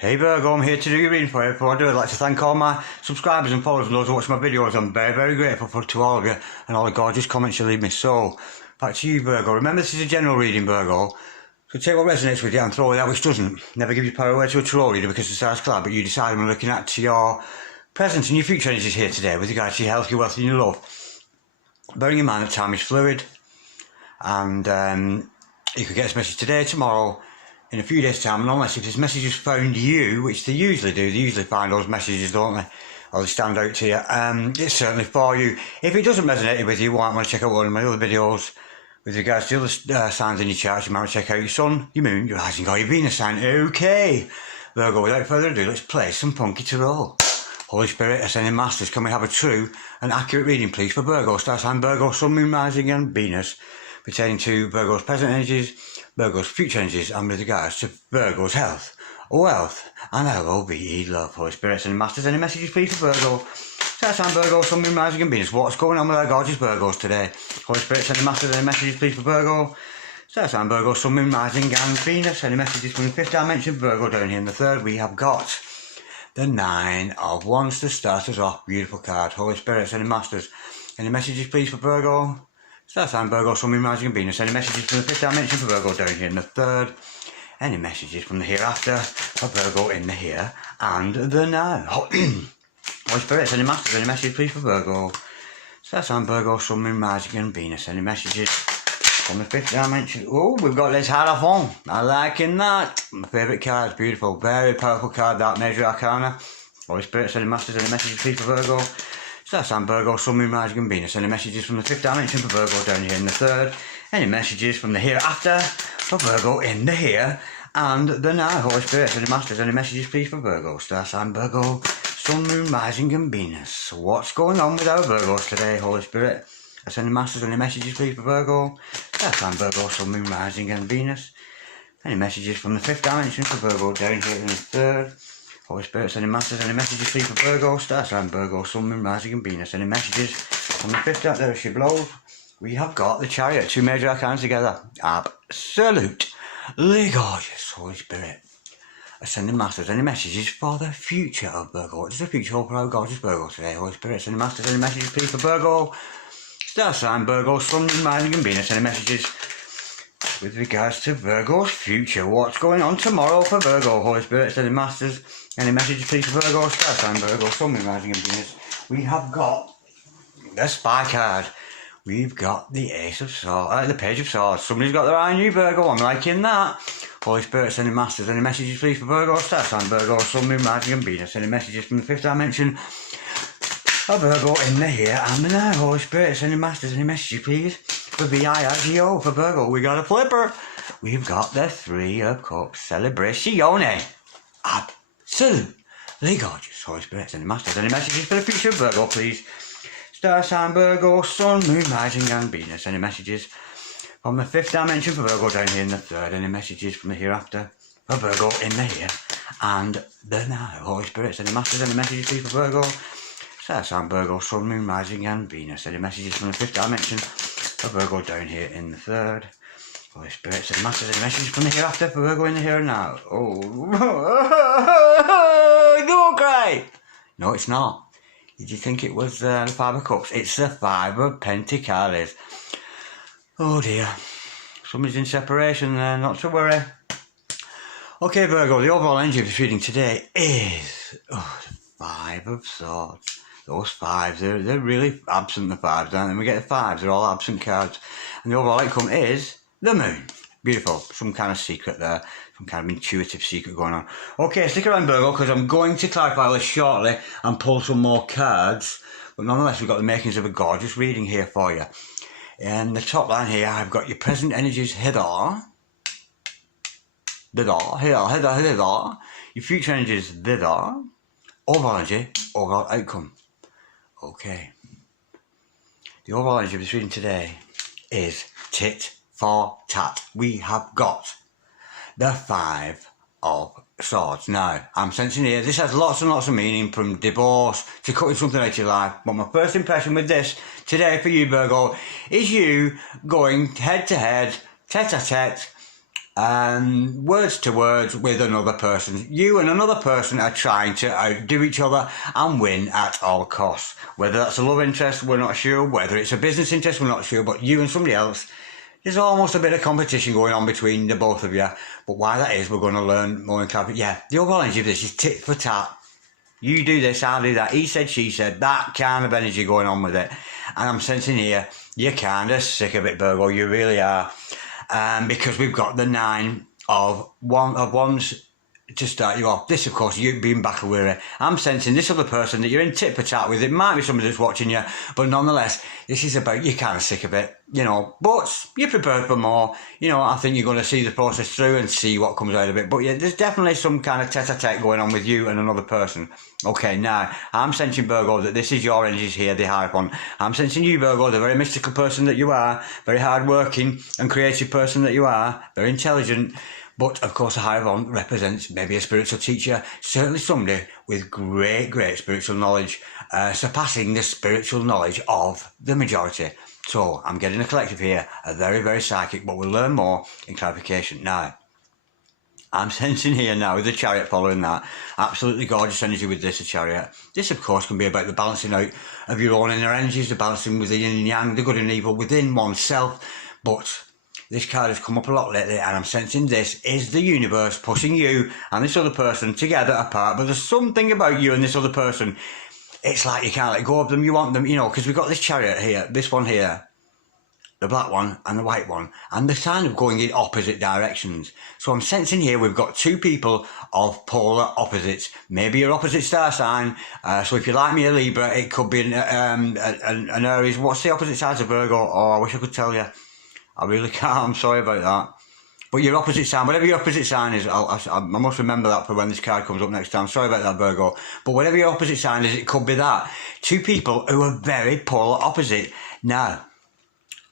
Hey Virgo, I'm here to do your reading for you. Before I do, I'd like to thank all my subscribers and followers and those who watch my videos. I'm very, very grateful to all of you and all the gorgeous comments you leave me. So, back to you Virgo. Remember, this is a general reading, Virgo. So take what resonates with you and throw away that which doesn't. Never give your power away to a tarot reader because the stars collide, but you decide when we're looking at to your present and your future energies here today with regard to your health, your wealth and your love. Bearing in mind that time is fluid and you could get this message today, tomorrow, in a few days' time, and unless if this message has found you, which they usually do, they usually find those messages, don't they? Or they stand out to you. It's certainly for you. If it doesn't resonate with you, you might want to check out one of my other videos with regards to the other signs in your chart. You might want to check out your sun, your moon, your rising, or your Venus sign. Okay, Virgo, without further ado, let's play some funky tarot. Holy Spirit, Ascending Masters, can we have a true and accurate reading, please, for Virgo, star sign Virgo, sun, moon, rising, and Venus, pertaining to Virgo's present energies, Virgo's future energies, and with regards to Virgo's health, wealth, and L-O-V-E, love. Holy Spirit, Ascending Masters, any messages, please, for Virgo, star sign Virgo, sun, moon, rising, and Venus. What's going on with our gorgeous Virgos today? Holy Spirit, Ascending Masters, any messages, please, for Virgo, star sign Virgo, sun, moon, rising, and Venus. Any messages from the fifth dimension, Virgo, down here in the third, we have got the Nine of Wands to start us off. Beautiful card. Holy Spirit, Ascending Masters, any messages, please, for Virgo, star sign Virgo, sun, moon, rising, and Venus. Any messages from the fifth dimension for Virgo down here in the third? Any messages from the hereafter for Virgo in the here and the now? Holy Spirit, Ascending Masters, any messages, please, for Virgo, star sign Virgo, sun, moon, rising, and Venus. Any messages from the fifth dimension? Oh, we've got this Hierophant. I liking that. My favourite card. Beautiful, very powerful card, that Major Arcana. Holy Spirit, Ascending Masters, any messages, please, for Virgo, star sign Virgo, sun, moon, rising, and Venus. Any messages from the fifth dimension for Virgo down here in the third? Any messages from the hereafter for Virgo in the here and the now? Holy Spirit, Ascending Masters, any messages, please, for Virgo, star sign Virgo, sun, moon, rising, and Venus. What's going on with our Virgos today? Holy Spirit, Ascending Masters, any messages, please, for Virgo, star sign Virgo, sun, moon, rising, and Venus. Any messages from the fifth dimension for Virgo down here in the third? Holy Spirit, Ascending Masters, any messages, please, for Virgo, star sign Virgo, sun, moon, rising, and Venus. Any messages from the fifth dimension? There she blows. We have got the Chariot, two major arcana together. Absolutely gorgeous. Holy Spirit, Ascending Masters, any messages for the future of Virgo? What does the future hold for our gorgeous Virgo today? Holy Spirit, Ascending Masters, any messages, please, for Virgo, star sign Virgo, sun, moon, rising, and Venus. Any messages with regards to Virgo's future? What's going on tomorrow for Virgo? Holy Spirit, Ascending Masters, any messages, please, for Virgo, star sign Virgo, sun, moon, rising, and Venus. We have got the Spy card. We've got the Ace of Swords, the Page of Swords. Somebody's got their eye on you, Virgo. I'm liking that. Holy Spirit, Ascending Masters, any messages, please, for Virgo, star sign Virgo, sun, moon, rising, and Venus. Any messages from the fifth dimension of Virgo in the here and the now? Holy Spirit, Ascending Masters, any messages, please, for VIRGO for Virgo? We got a flipper. We've got the Three of Cups. Celebratione. Absolutely gorgeous. Holy Spirit, Ascending Masters, any messages for the future of Virgo, please? Star sign Virgo, sun, moon, rising, and Venus. Any messages from the fifth dimension for Virgo down here in the third? Any messages from the hereafter for Virgo in the here and the now? Holy Spirit, Ascending Masters, any messages, please, for Virgo, star sign Virgo, sun, moon, rising, and Venus. Any messages from the fifth dimension for Virgo down here in the third? Holy Spirit, Ascending Masters, any messages from the hereafter for Virgo in the here and now? Oh, don't cry. No, it's not. Did you think it was the Five of Cups? It's the Five of Pentacles. Oh dear. Somebody's in separation there, not to worry. Okay, Virgo, the overall energy of this reading today is the Five of Swords. Those fives, they're really absent, the fives, aren't they? When we get the fives, they're all absent cards. And the overall outcome is the Moon. Beautiful. Some kind of secret there. Some kind of intuitive secret going on. Okay, stick around, Virgo, because I'm going to clarify this shortly and pull some more cards. But nonetheless, we've got the makings of a gorgeous reading here for you. In the top line here, I've got your present energies hither. Hither. Your future energies thither. Overall energy, overall outcome. Okay. The overall energy of this reading today is tit for tat. We have got the Five of Swords. Now, I'm sensing here, this has lots and lots of meaning, from divorce to cutting something out of your life. But my first impression with this today for you, Virgo, is you going head to head, tete a tete, words to words with another person. You and another person are trying to outdo each other and win at all costs. Whether that's a love interest, we're not sure. Whether it's a business interest, we're not sure. But you and somebody else, there's almost a bit of competition going on between the both of you. But why that is, we're going to learn more in clarity. Yeah, the overall energy of this is tit for tat. You do this, I'll do that. He said, she said. That kind of energy going on with it. And I'm sensing here, you're kind of sick of it, Virgo. You really are. Because we've got the 9 of wands to start you off. This, of course, you being back weary. I'm sensing this other person that you're in tit for tat with. It might be somebody that's watching you, but nonetheless, this is about you're kind of sick of it, but you're prepared for more. I think you're going to see the process through and see what comes out of it. But yeah, there's definitely some kind of tete-a-tete going on with you and another person. Okay, now, I'm sensing, Virgo, that this is your energies here, the Hierophant. I'm sensing you, Virgo, the very mystical person that you are, very hard-working and creative person that you are, very intelligent. But, of course, a Hierophant represents maybe a spiritual teacher, certainly somebody with great, great spiritual knowledge, surpassing the spiritual knowledge of the majority. So, I'm getting a collective here, a very, very psychic, but we'll learn more in clarification. Now, I'm sensing here now with the Chariot following that, absolutely gorgeous energy with this, the Chariot. This, of course, can be about the balancing out of your own inner energies, the balancing with the yin and yang, the good and evil within oneself, but this card has come up a lot lately, and I'm sensing this is the universe pushing you and this other person together apart. But there's something about you and this other person. It's like you can't let go of them. You want them, because we've got this Chariot here, this one here, the black one and the white one, and they're kind of going in opposite directions. So I'm sensing here we've got 2 people of polar opposites. Maybe your opposite star sign. So if you like me, a Libra, it could be an Aries. What's the opposite sides of Virgo? Oh, I wish I could tell you. I really can't. I'm sorry about that. But your opposite sign, whatever your opposite sign is, I must remember that for when this card comes up next time. Sorry about that, Virgo. But whatever your opposite sign is, it could be that. 2 people who are very polar opposite. Now,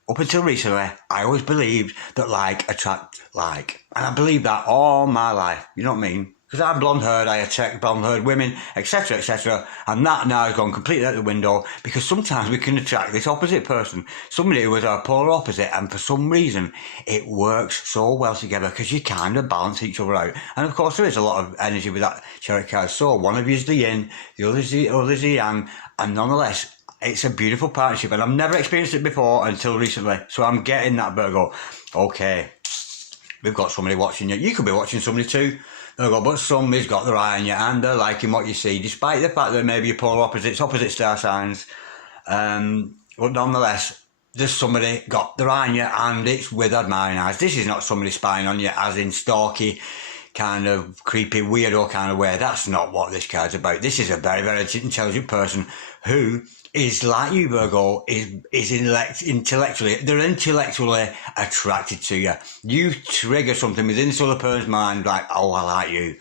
up until recently, I always believed that like attract like. And I believed that all my life. You know what I mean? Because I'm blonde-haired, I attract blonde-haired women, etc., etc. And that now has gone completely out the window because sometimes we can attract this opposite person, somebody who is our polar opposite, and for some reason it works so well together because you kind of balance each other out. And of course there is a lot of energy with that Chariot card. So one of you is the yin, the other is the yang, and nonetheless, it's a beautiful partnership, and I've never experienced it before until recently. So I'm getting that, Virgo. Okay, we've got somebody watching you. You could be watching somebody too, Virgo, but somebody's got their eye on you and they're liking what you see, despite the fact that maybe you're polar opposites, opposite star signs. But nonetheless, there's somebody got their eye on you, and it's with admiring eyes. This is not somebody spying on you as in stalky, kind of creepy, weirdo kind of way. That's not what this card's about. This is a very, very intelligent person who is like you, Virgo, is intellectually, they're intellectually attracted to you. You trigger something within this other person's mind, like, oh, I like you.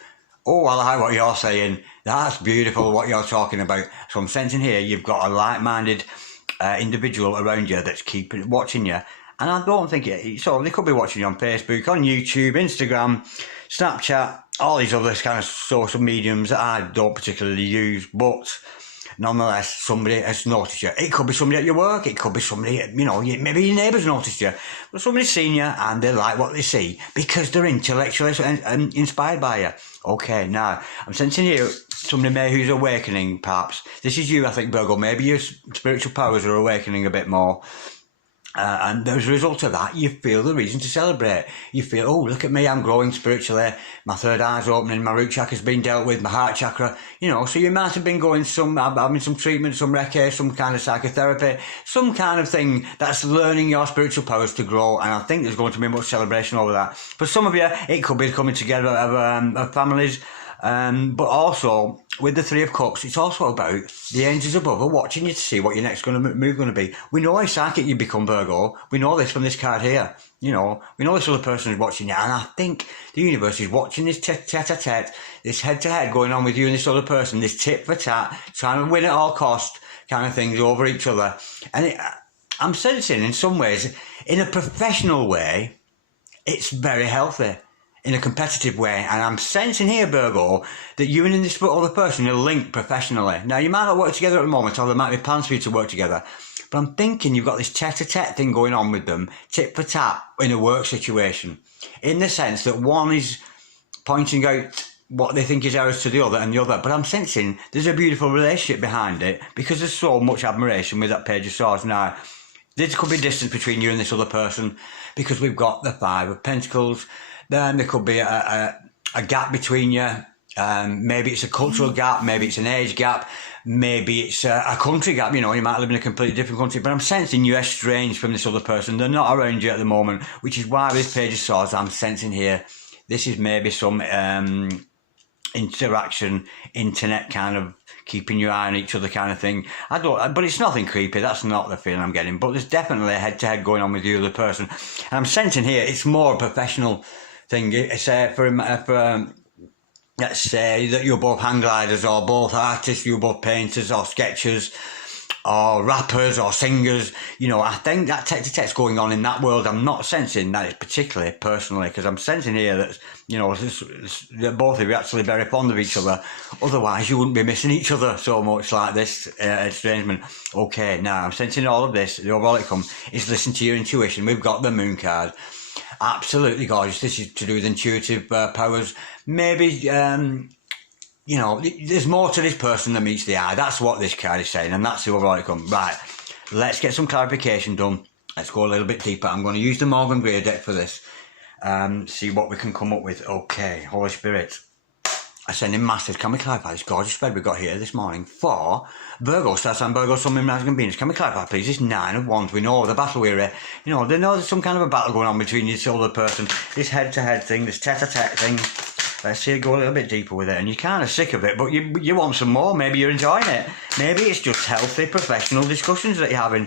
Oh, I like what you're saying. That's beautiful, what you're talking about. So I'm sensing here, you've got a like-minded individual around you that's watching you. And I don't think so they could be watching you on Facebook, on YouTube, Instagram, Snapchat, all these other kind of social mediums that I don't particularly use, but nonetheless, somebody has noticed you. It could be somebody at your work. It could be somebody, maybe your neighbours noticed you. But somebody's seen you and they like what they see because they're intellectually inspired by you. Okay, now, I'm sensing here somebody who's awakening, perhaps. This is you, I think, Virgo. Maybe your spiritual powers are awakening a bit more. And as a result of that, you feel the reason to celebrate. You feel, oh, look at me, I'm growing spiritually. My third eye's opening, my root chakra's been dealt with, my heart chakra. So you might have been having some treatment, some Reiki, some kind of psychotherapy, some kind of thing that's learning your spiritual powers to grow. And I think there's going to be much celebration over that. For some of you, it could be coming together of families. But also, with the Three of Cups, it's also about the angels above are watching you to see what your next move going to be. We know how psychic you become, Virgo. We know this from this card here. We know this other person is watching you. And I think the universe is watching this tete-a-tete, this head-to-head going on with you and this other person, this tit-for-tat, trying to win at all cost kind of things over each other. And I'm sensing, in some ways, in a professional way, it's very healthy. In a competitive way, and I'm sensing here, Virgo, that you and this other person are linked professionally. Now, you might not work together at the moment, or there might be plans for you to work together, but I'm thinking you've got this tete-a-tete thing going on with them, tit for tat, in a work situation. in the sense that one is pointing out what they think is errors to the other and the other, but I'm sensing there's a beautiful relationship behind it because there's so much admiration with that Page of Swords. Now, there could be distance between you and this other person because we've got the Five of Pentacles. Then there could be a gap between you. Maybe it's a cultural gap, maybe it's an age gap, maybe it's a country gap. You know, you might live in a completely different country, but I'm sensing you're estranged from this other person. They're not around you at the moment, which is why with this Page of Swords, I'm sensing here, this is maybe some interaction, internet kind of keeping your eye on each other kind of thing. But it's nothing creepy. That's not the feeling I'm getting. But there's definitely a head-to-head going on with the other person. And I'm sensing here, it's more a professional thing. It's let's say that you're both hang gliders or both artists, you're both painters or sketchers or rappers or singers. You know, I think that tech-to-tech's going on in that world. I'm not sensing that it's particularly personally, because I'm sensing here that, you know, that both of you are actually very fond of each other. Otherwise, you wouldn't be missing each other so much like this estrangement. Okay, now I'm sensing all of this. The overall outcome is listen to your intuition. We've got the Moon card. Absolutely gorgeous. This is to do with intuitive powers. Maybe, you know, there's more to this person than meets the eye. That's what this card is saying, and that's the overall outcome. Right, let's get some clarification done. Let's go a little bit deeper. I'm going to use the Morgan Gray deck for this. See what we can come up with. Okay, Holy Spirit, Ascending Masters, can we clarify this gorgeous spread we got here this morning for Virgo, Star Sign, Virgo, Sun, Moon, Rising and Venus? Can we clarify, please? This Nine of Wands, we know the battle we're in. You know, they know there's some kind of a battle going on between you and this other person. This head-to-head thing, this tete-a-tete thing. Let's see it go a little bit deeper with it. And you're kind of sick of it, but you want some more. Maybe you're enjoying it. Maybe it's just healthy, professional discussions that you're having,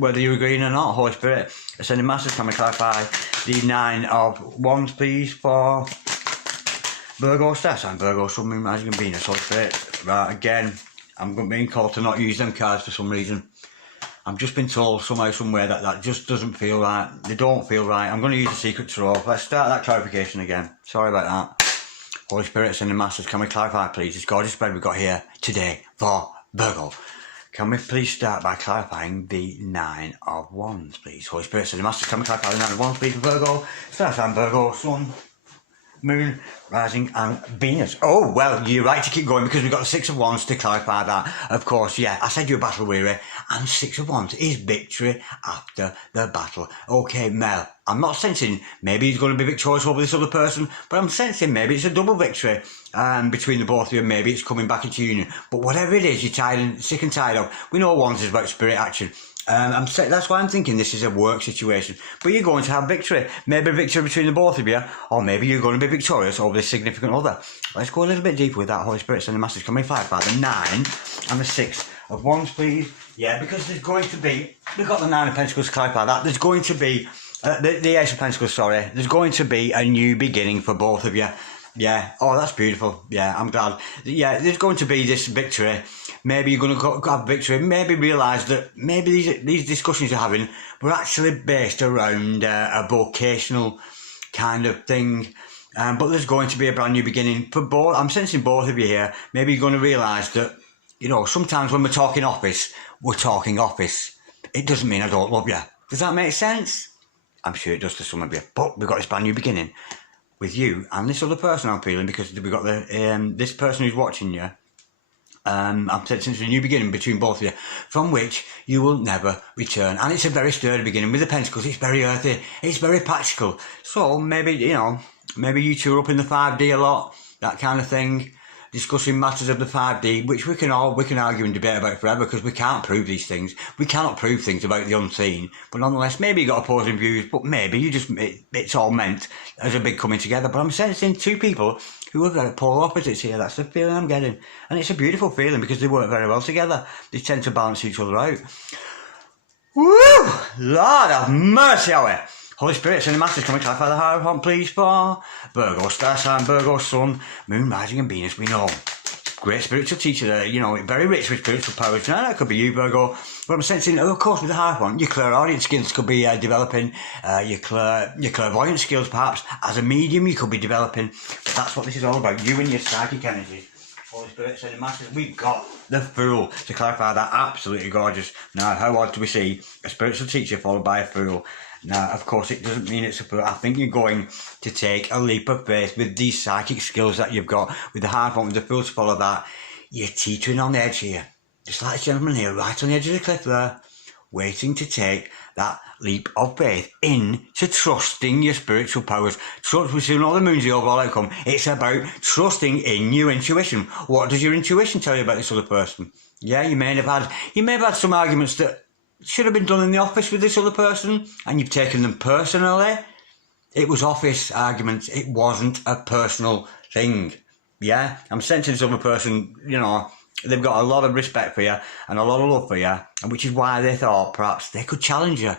whether you're agreeing or not. Holy Spirit, Ascending Masters, can we clarify the Nine of Wands, please, for Virgo, Star Sign, Virgo, Sun, Moon, Rising and Venus? Holy Spirit. Right, again, I'm being called to not use them cards for some reason. I've just been told somehow, somewhere that just doesn't feel right. They don't feel right. I'm going to use the Secret Tarot. Let's start that clarification again. Sorry about that. Holy Spirit, and the Masters, can we clarify, please, this gorgeous spread we've got here today for Virgo? Can we please start by clarifying the Nine of Wands, please? Holy Spirit, and the Masters, can we clarify the Nine of Wands, please, for Virgo? Star Sign, Virgo, Sun, Moon, Rising and Venus. Oh, well, you're right to keep going because we've got the Six of Wands to clarify that. Of course, yeah, I said you're battle weary, and Six of Wands is victory after the battle. Okay, Mel, I'm not sensing maybe he's going to be victorious over this other person, but I'm sensing maybe it's a double victory between the both of you. Maybe it's coming back into union. But whatever it is, you're tired and sick and tired of. We know Wands is about spirit action. That's why I'm thinking this is a work situation. But you're going to have victory. Maybe a victory between the both of you, or maybe you're going to be victorious over this significant other. Let's go a little bit deeper with that. Holy Spirit, and the Masters, can we clarify the Nine and the Six of Wands, please? Yeah, because there's going to be, we've got the Nine of Pentacles to clarify that. There's going to be, the Ace of Pentacles, sorry. There's going to be a new beginning for both of you. Yeah, oh, that's beautiful. Yeah, I'm glad. Yeah, there's going to be this victory. Maybe you're going to have victory. Maybe realise that maybe these discussions you're having were actually based around a vocational kind of thing. But there's going to be a brand new beginning for both. I'm sensing both of you here. Maybe you're going to realise that, you know, sometimes when we're talking office, we're talking office. It doesn't mean I don't love you. Does that make sense? I'm sure it does to some of you. But we've got this brand new beginning with you and this other person, I'm feeling, because we've got the this person who's watching you. I'm sensing a new beginning between both of you, from which you will never return. And it's a very sturdy beginning with the Pentacles. It's very earthy. It's very practical. So maybe, you know, maybe you two are up in the 5D a lot, that kind of thing, discussing matters of the 5D, which we can argue and debate about forever because we can't prove these things. We cannot prove things about the unseen. But nonetheless, maybe you got opposing views, but maybe you just, it's all meant as a big coming together. But I'm sensing two people who are very polar opposites here. That's the feeling I'm getting. And it's a beautiful feeling because they work very well together. They tend to balance each other out. Woo! Lord have mercy, are we? Holy Spirit, and the Masters, can we clarify the Hierophant, please, for Virgo, Star Sign, Virgo, Sun, Moon, Rising and Venus? We know. Great spiritual teacher there, you know, very rich with spiritual powers. Now, that could be you, Virgo. But I'm sensing, of course, with the Hierophant, your clairaudient skills could be developing. Your clairvoyant skills, perhaps, as a medium, you could be developing. But that's what this is all about, you and your psychic energies. Holy Spirit, and the Masters, we've got the Fool to clarify that. Absolutely gorgeous. Now, how odd do we see a spiritual teacher followed by a Fool? Now, of course, it doesn't mean it's I think you're going to take a leap of faith with these psychic skills that you've got, with the hard one, with the full spell of that. You're teetering on the edge here. Just like this gentleman here, right on the edge of the cliff there, waiting to take that leap of faith into trusting your spiritual powers. Trust, we've seen all the moons, the overall outcome. It's about trusting in your intuition. What does your intuition tell you about this other person? Yeah, you may have had some arguments that should have been done in the office with this other person, and you've taken them personally. It was office arguments. It wasn't a personal thing. Yeah, I'm sensing this other person, you know, they've got a lot of respect for you and a lot of love for you, and which is why they thought perhaps they could challenge you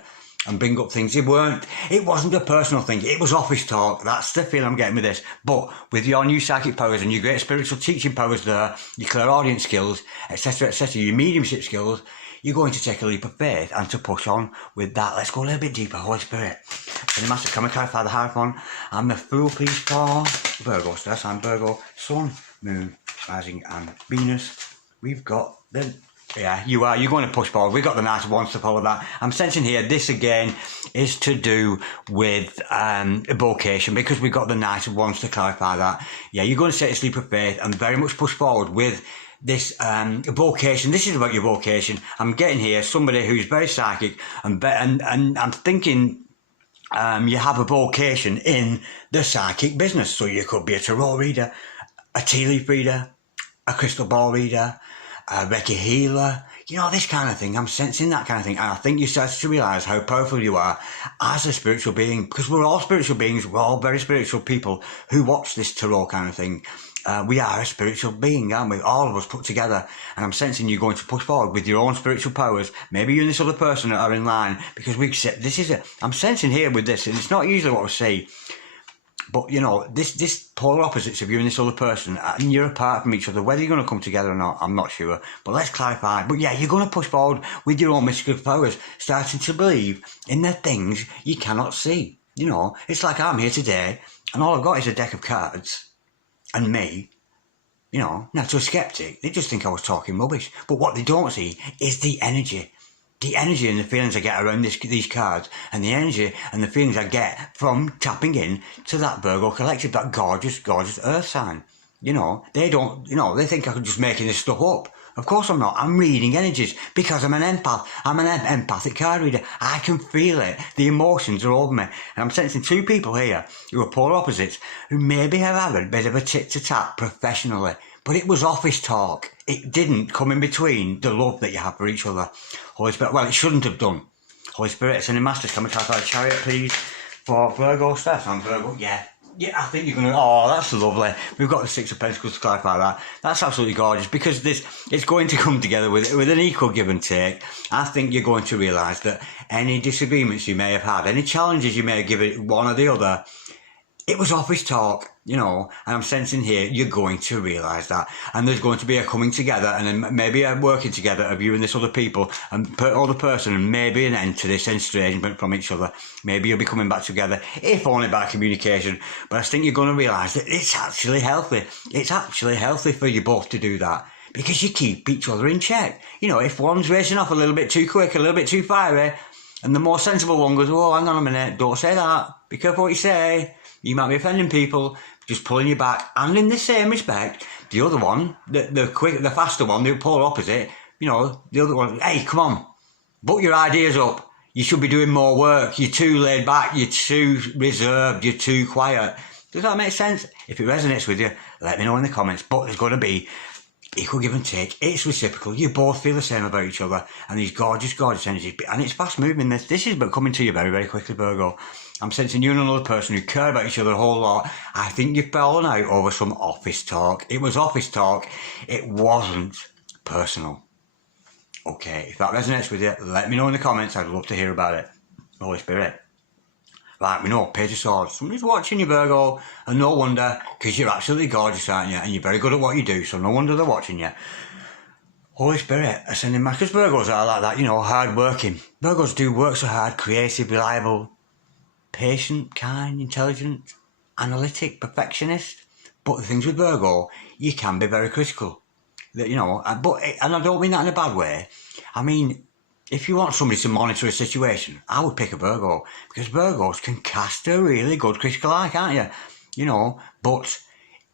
and bring up things. It wasn't a personal thing. It was office talk. That's the feeling I'm getting with this. But with your new psychic powers and your great spiritual teaching powers there, your clairaudient skills, etc., your mediumship skills, you're going to take a leap of faith and to push on with that. Let's go a little bit deeper. Holy Spirit. Sending Master, come and clarify the Hierophant and the Fool, please, for Virgo. So that's I'm Virgo, Sun, Moon, Rising and Venus. We've got the... Yeah, you're going to push forward. We've got the Knight of Wands to follow that. I'm sensing here, this again is to do with vocation, because we've got the Knight of Wands to clarify that. Yeah, you're going to take this leap of faith and very much push forward with this vocation. This is about your vocation. I'm getting here somebody who's very psychic, and I'm thinking you have a vocation in the psychic business. So you could be a tarot reader, a tea leaf reader, a crystal ball reader, a Reiki healer, you know, this kind of thing. I'm sensing that kind of thing. And I think you start to realise how powerful you are as a spiritual being, because we're all spiritual beings. We're all very spiritual people who watch this tarot kind of thing. We are a spiritual being, aren't we? All of us put together. And I'm sensing you're going to push forward with your own spiritual powers. Maybe you and this other person are in line, because I'm sensing here with this, and it's not usually what we see. But, you know, this polar opposites of you and this other person, and you're apart from each other. Whether you're going to come together or not, I'm not sure. But let's clarify. But yeah, you're going to push forward with your own mystical powers, starting to believe in the things you cannot see. You know, it's like I'm here today, and all I've got is a deck of cards, and me. You know, now to a skeptic, they just think I was talking rubbish. But what they don't see is the energy. The energy and the feelings I get around these cards, and the energy and the feelings I get from tapping in to that Virgo collective, that gorgeous, gorgeous earth sign. You know, they don't, you know, they think I'm just making this stuff up. Of course I'm not. I'm reading energies because I'm an empath. I'm an empathic card reader. I can feel it. The emotions are over me. And I'm sensing two people here who are polar opposites who maybe have had a bit of a tit-to-tat professionally. But it was office talk. It didn't come in between the love that you have for each other. Holy Spirit, well, it shouldn't have done. Holy Spirit, sending Masters, come and clarify the Chariot, please, for Virgo. Steph, I'm Virgo, yeah. Yeah, I think you're going to... Oh, that's lovely. We've got the Six of Pentacles to clarify that. That's absolutely gorgeous, because it's going to come together with an equal give and take. I think you're going to realise that any disagreements you may have had, any challenges you may have given one or the other, it was office talk, you know, and I'm sensing here you're going to realise that. And there's going to be a coming together, and then maybe a working together of you and this other people and other person, and maybe an end to this estrangement from each other. Maybe you'll be coming back together, if only by communication. But I think you're going to realise that it's actually healthy. It's actually healthy for you both to do that, because you keep each other in check. You know, if one's racing off a little bit too quick, a little bit too fiery, and the more sensible one goes, oh, hang on a minute, don't say that. Be careful what you say. You might be offending people, just pulling you back. And in the same respect, the other one, the faster one, the polar opposite, you know, the other one, hey, come on, put your ideas up. You should be doing more work. You're too laid back. You're too reserved. You're too quiet. Does that make sense? If it resonates with you, let me know in the comments. But there's going to be equal give and take. It's reciprocal. You both feel the same about each other. And these gorgeous, gorgeous energies. And it's fast moving. This is coming to you very, very quickly, Virgo. I'm sensing you and another person who care about each other a whole lot. I think you've fallen out over some office talk. It was office talk. It wasn't personal. Okay, if that resonates with you, let me know in the comments. I'd love to hear about it. Holy Spirit. Right, we know, Page of Swords. Somebody's watching you, Virgo, and no wonder, because you're absolutely gorgeous, aren't you? And you're very good at what you do, so no wonder they're watching you. Holy Spirit, ascending Masters. Virgos are like that, you know, hard working. Virgos do work so hard, creative, reliable, patient, kind, intelligent, analytic, perfectionist. But the things with Virgo, you can be very critical. You know, and I don't mean that in a bad way. I mean, if you want somebody to monitor a situation, I would pick a Virgo, because Virgos can cast a really good critical eye, can't you? You know, but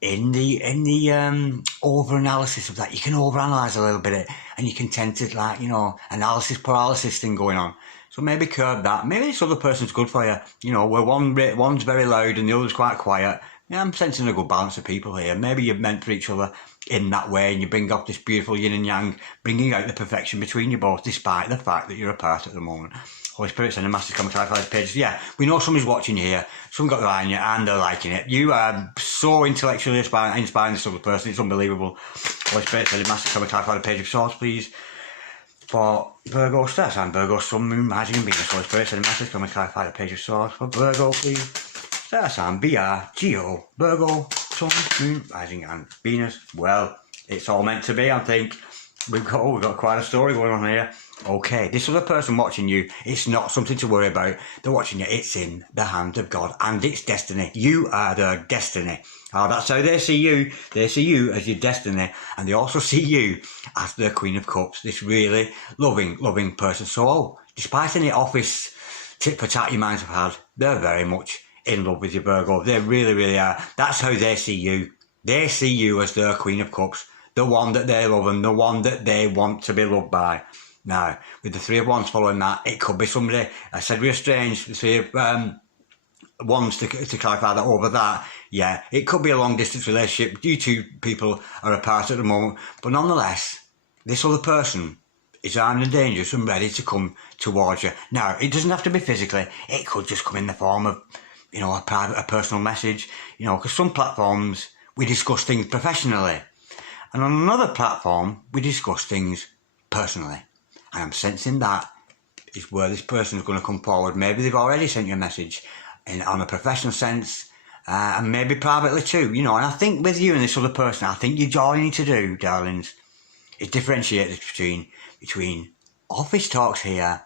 in the over analysis of that, you can overanalyze a little bit, and you can tend to, like, you know, analysis paralysis thing going on. So maybe curb that. Maybe this other person's good for you. You know, where one's very loud and the other's quite quiet. Yeah, I'm sensing a good balance of people here. Maybe you're meant for each other in that way, and you bring up this beautiful yin and yang, bringing out the perfection between you both, despite the fact that you're apart at the moment. Holy Spirit, send a massive comment to these pages. Yeah, we know somebody's watching you here. Someone got their eye on you and they're liking it. You are so intellectually inspiring this other person. It's unbelievable. Holy Spirit, send a massive comment to the page of swords, please. For Virgo, Star Sign, Virgo, Sun, Moon, Rising and Venus. Holy Spirit, send a massive comment to the page of swords. For Virgo, please. Star Sign, BR, Geo, Virgo, Sun, Moon, Rising and Venus. Well, it's all meant to be, I think. We've got quite a story going on here. Okay, this other person watching you, it's not something to worry about. They're watching you, it's in the hand of God, and it's destiny. You are their destiny. Oh, that's how they see you. They see you as your destiny, and they also see you as the Queen of Cups, this really loving person. So, despite any office tit-for-tat you might have had, they're very much in love with you, Virgo. They really are. That's how they see you. They see you as their Queen of Cups, the one that they love and the one that they want to be loved by. Now, with the Three of Wands following that, it could be somebody, I said we're strange, the Three of Wands to clarify that over that, yeah, it could be a long distance relationship. You two people are apart at the moment, but nonetheless, this other person is armed and dangerous and ready to come towards you. Now, it doesn't have to be physically, it could just come in the form of, you know, a personal message, you know, because some platforms, we discuss things professionally, and on another platform, we discuss things personally. And I'm sensing that is where this person is going to come forward. Maybe they've already sent you a message on a professional sense, and maybe privately too, you know. And I think with you and this other person, I think all you need to do, darlings, is differentiate this between office talks here,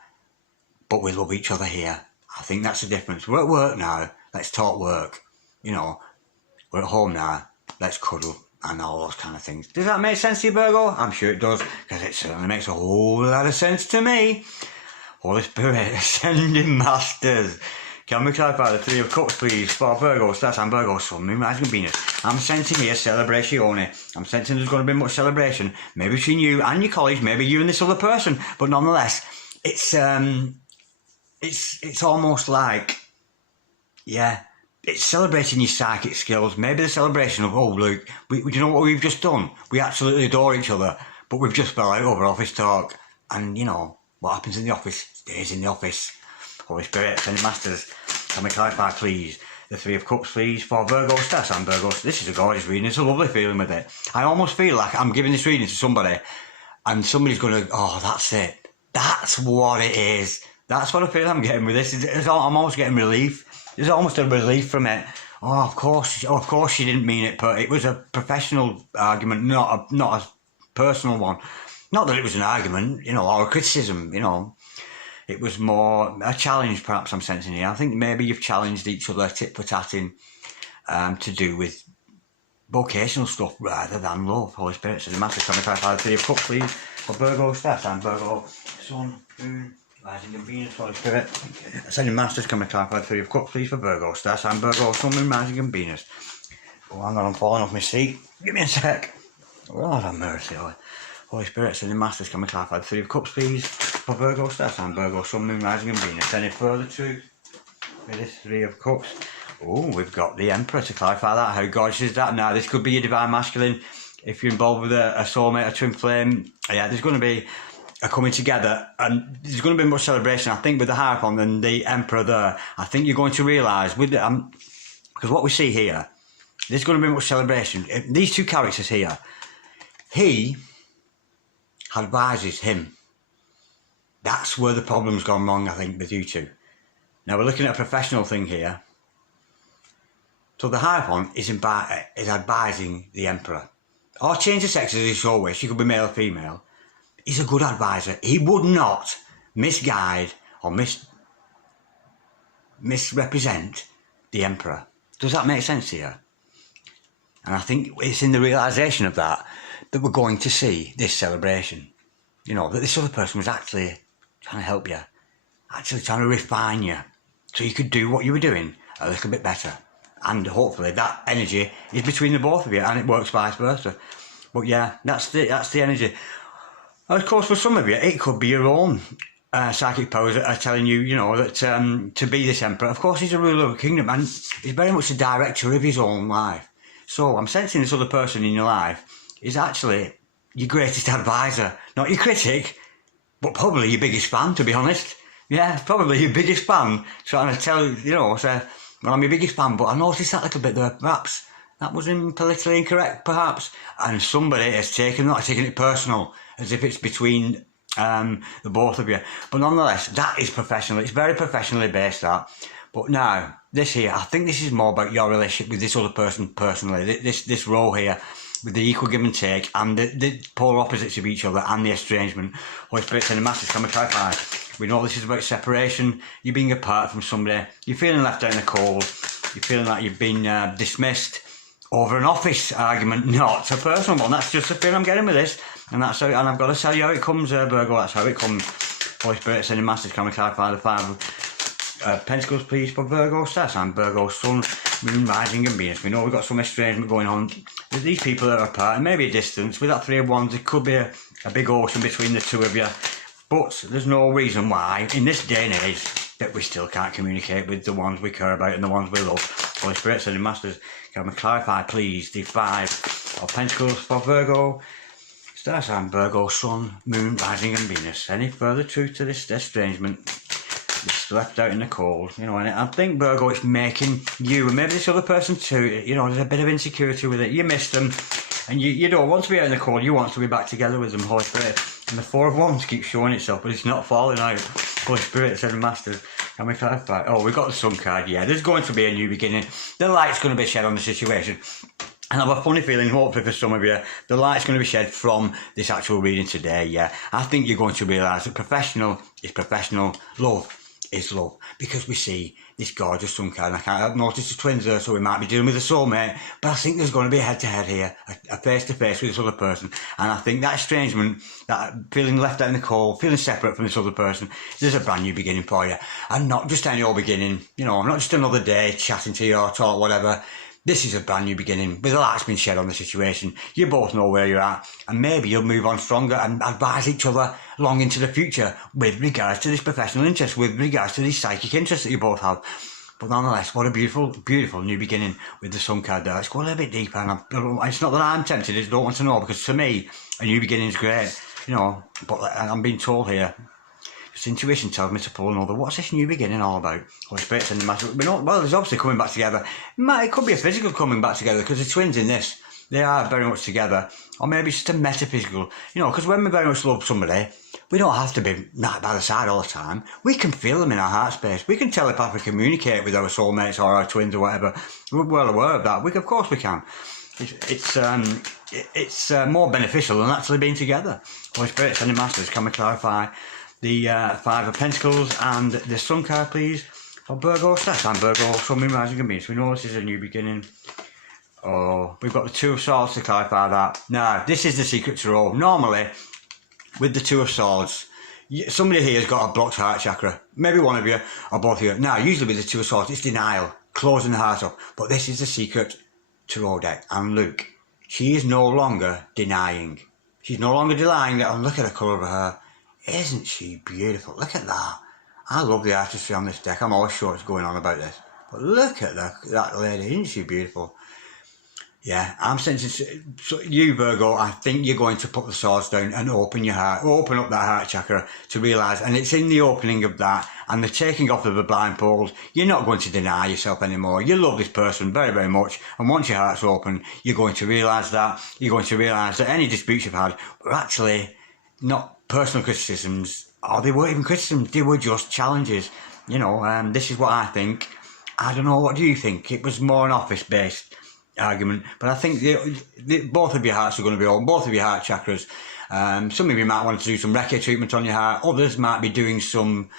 but we love each other here. I think that's the difference. We're at work now, let's talk work. You know, we're at home now, let's cuddle. And all those kind of things. Does that make sense to you, Virgo? I'm sure it does, because it certainly makes a whole lot of sense to me. Holy Spirit, ascending masters. Can we clarify the Three of Cups, please? For Virgo, Star Sign, Virgo, Sun, Moon, Rising and Venus. I'm sensing here celebration. I'm sensing there's going to be much celebration. Maybe between you and your colleagues, maybe you and this other person. But nonetheless, it's almost like, yeah, it's celebrating your psychic skills. Maybe the celebration of, oh, look, we you know what we've just done? We absolutely adore each other, but we've just fell out over office talk. And, you know, what happens in the office stays in the office. Holy Spirit, Ascended Masters, can we clarify, please? The Three of Cups, please, for Virgo, Star Sign, Virgo. This is a gorgeous reading. It's a lovely feeling with it. I almost feel like I'm giving this reading to somebody, and somebody's going to, oh, that's it. That's what it is. That's what I feel I'm getting with this. I'm almost getting relief. There's almost a relief from it. Oh, of course she didn't mean it, but it was a professional argument, not a personal one. Not that it was an argument, you know, or a criticism, you know. It was more a challenge, perhaps, I'm sensing here. I think maybe you've challenged each other tit-for-tatting to do with vocational stuff rather than love. Holy Spirit, so the massive comment, Three of Cups, please. For Virgo, Star Sign, Virgo, Sun, Moon, Rising and Venus, Holy Spirit. Ascending Masters, can we clarify the Three of Cups, please, for Virgo, Star Sign, Virgo, Sun, Moon, Rising and Venus. Oh, hang on, I'm falling off my seat. Give me a sec. Lord have mercy, Holy Spirit, Ascending Masters, can we clarify the Three of Cups, please, for Virgo, Star Sign, Virgo, Sun, Moon, Rising and Venus. Any further truth with this Three of Cups? Oh, we've got the Emperor to clarify that. How gorgeous is that? Now, this could be a divine masculine. If you're involved with a soulmate, a twin flame, yeah, there's going to be a coming together, and there's going to be much celebration. I think with the Hierophant and the Emperor there, I think you're going to realise, with because what we see here, there's going to be much celebration. These two characters here, he advises him. That's where the problem's gone wrong, I think, with you two. Now, we're looking at a professional thing here. So the Hierophant is advising the Emperor. Or change the sexes as you so wish. He could be male or female. He's a good advisor. He would not misguide or misrepresent the Emperor. Does that make sense to you? And I think it's in the realisation of that we're going to see this celebration. You know, that this other person was actually trying to help you, actually trying to refine you, so you could do what you were doing a little bit better. And hopefully that energy is between the both of you, and it works vice versa. But yeah, that's the energy. Of course, for some of you, it could be your own psychic powers that are telling you, you know, that to be this emperor. Of course, he's a ruler of a kingdom, and he's very much the director of his own life. So I'm sensing this other person in your life is actually your greatest advisor, not your critic, but probably your biggest fan, to be honest. Yeah, probably your biggest fan, trying to tell, you know, say, well, I'm your biggest fan, but I noticed that little bit there, perhaps that was politically incorrect, perhaps, and somebody has taken it personal, as if it's between the both of you. But nonetheless, that is professional. It's very professionally based, that. But now, this here, I think this is more about your relationship with this other person personally. This role here, with the equal give and take, and the polar opposites of each other, and the estrangement. Holy Spirit and the Masters, come and try five. We know this is about separation. You're being apart from somebody. You're feeling left out in the cold. You're feeling like you've been dismissed over an office argument, not a personal one. That's just the feeling I'm getting with this. And that's how, and I've got to tell you how it comes, Virgo. That's how it comes. Holy Spirit, sending Masters, come and clarify the five Pentacles, please, for Virgo star sign, Virgo, Sun, Moon, Rising, and Venus. We know we've got some estrangement going on with these people that are apart, and maybe a distance. With that Three of Wands, there could be a big ocean between the two of you. But there's no reason why, in this day and age, that we still can't communicate with the ones we care about and the ones we love. Holy Spirit, sending Masters, can we clarify, please, the Five of Pentacles for Virgo star sign, Virgo, Sun, Moon, Rising, and Venus. Any further truth to this estrangement? It's left out in the cold, you know, and I think, Virgo, it's making you, and maybe this other person too, you know, there's a bit of insecurity with it. You missed them, and you don't want to be out in the cold, you want to be back together with them, Holy Spirit. And the Four of Wands keeps showing itself, but it's not falling out. Holy Spirit, said Masters, can we clarify? Oh, we've got the Sun card, yeah, there's going to be a new beginning. The light's going to be shed on the situation. And I have a funny feeling, hopefully for some of you, the light's going to be shed from this actual reading today, yeah. I think you're going to realise that professional is professional, love is love, because we see this gorgeous Sun card, and I can't help notice the twins there, so we might be dealing with a soulmate, but I think there's going to be a head-to-head here, a face-to-face with this other person, and I think that estrangement, that feeling left out in the cold, feeling separate from this other person, there's a brand new beginning for you, and not just any old beginning, you know, not just another day chatting to you or talk, whatever. This is a brand new beginning, with the light's been shed on the situation. You both know where you're at, and maybe you'll move on stronger and advise each other long into the future with regards to this professional interest, with regards to this psychic interest that you both have. But nonetheless, what a beautiful, beautiful new beginning with the Sun card there. Let's go a little bit deeper, and it's not that I'm tempted, I just don't want to know, because to me, a new beginning is great, you know, but I'm being told here, just intuition tells me to pull another. What's this new beginning all about? Holy Spirit and the Master. Well, there's obviously coming back together. It could be a physical coming back together, because the twins in this, they are very much together. Or maybe it's just a metaphysical. You know, because when we very much love somebody, we don't have to be right by the side all the time. We can feel them in our heart space. We can telepathically communicate with our soulmates or our twins or whatever. We're well aware of that. Of course we can. It's more beneficial than actually being together. Holy Spirit and the Masters, can we clarify the Five of Pentacles and the Sun card, please, for Virgo star sign, Virgo, Sun, Moon, Rising, and Venus. We know this is a new beginning. Oh, we've got the Two of Swords to clarify that. Now, this is the secret to all. Normally, with the Two of Swords, somebody here has got a blocked heart chakra. Maybe one of you or both of you. Now, usually with the Two of Swords, it's denial, closing the heart up. But this is the secret to all deck. And Luke, she is no longer denying. She's no longer denying that. Oh, look at the colour of her hair. Isn't she beautiful? Look at that. I love the artistry on this deck. I'm always sure what's going on about this. But look at that lady. Isn't she beautiful? Yeah, I'm sensing, so you, Virgo, I think you're going to put the swords down and open your heart, open up that heart chakra to realise, and it's in the opening of that and the taking off of the blindfold, you're not going to deny yourself anymore. You love this person very, very much, and once your heart's open, you're going to realise that. You're going to realise that any disputes you've had were actually not personal criticisms, or they weren't even criticisms, they were just challenges. You know, this is what I think. I don't know, what do you think? It was more an office-based argument, but I think both of your hearts are going to be open, both of your heart chakras. Some of you might want to do some Reiki treatment on your heart, others might be doing some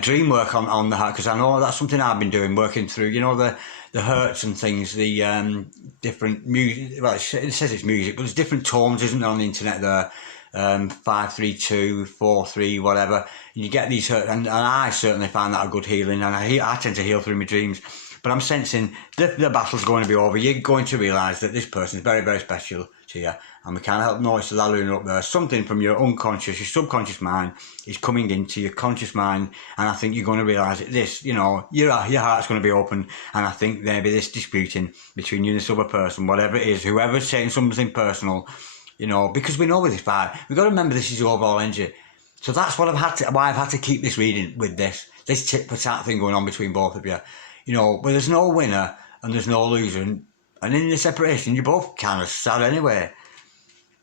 dream work on the heart, because I know that's something I've been doing, working through, you know, the hurts and things, the different music. Well, it says it's music, but there's different tones, isn't there, on the internet there, 532, 43, whatever. And you get these hurt, and I certainly find that a good healing, and I tend to heal through my dreams. But I'm sensing the battle's going to be over. You're going to realise that this person is very, very special to you. And we can't help notice that luna up there. Something from your unconscious, your subconscious mind is coming into your conscious mind. And I think you're going to realise that this, you know, your heart's going to be open. And I think maybe this disputing between you and this other person, whatever it is, whoever's saying something personal, you know, because we know with this fight, we've got to remember this is your overall energy. So that's what why I've had to keep this reading with this tit for tat thing going on between both of you. You know, but there's no winner and there's no loser. And in the separation, you're both kind of sad anyway.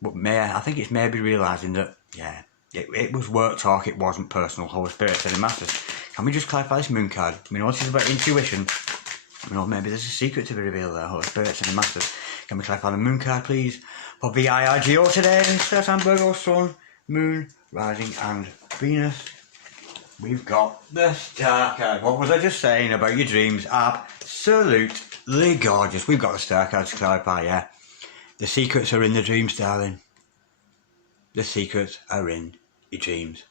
But I think it's maybe realising that, yeah, it was work talk, it wasn't personal. Holy Spirit said it matters. Can we just clarify this moon card? We know this is about intuition. We know maybe there's a secret to be revealed there. Holy Spirit said it matters. Can we clarify the moon card, please? For VIRGO today, Sun, Virgo, Sun, Moon, Rising and Venus. We've got the Star card. What was I just saying about your dreams? Absolutely gorgeous. We've got the Star card to clarify, yeah. The secrets are in the dreams, darling. The secrets are in your dreams.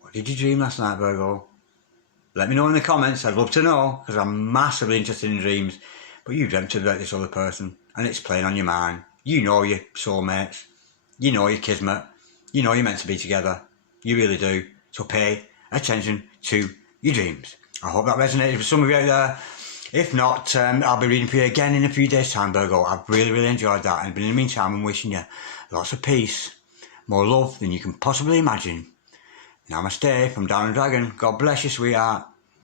What did you dream last night, Virgo? Let me know in the comments. I'd love to know, because I'm massively interested in dreams. But you dreamt about this other person, and it's playing on your mind. You know your soulmates. You know your kismet. You know you're meant to be together. You really do. So pay attention to your dreams. I hope that resonated with some of you out there. If not, I'll be reading for you again in a few days' time, Virgo. I've really, really enjoyed that. And in the meantime, I'm wishing you lots of peace, more love than you can possibly imagine. Namaste from Down and Dragon. God bless you, sweetheart.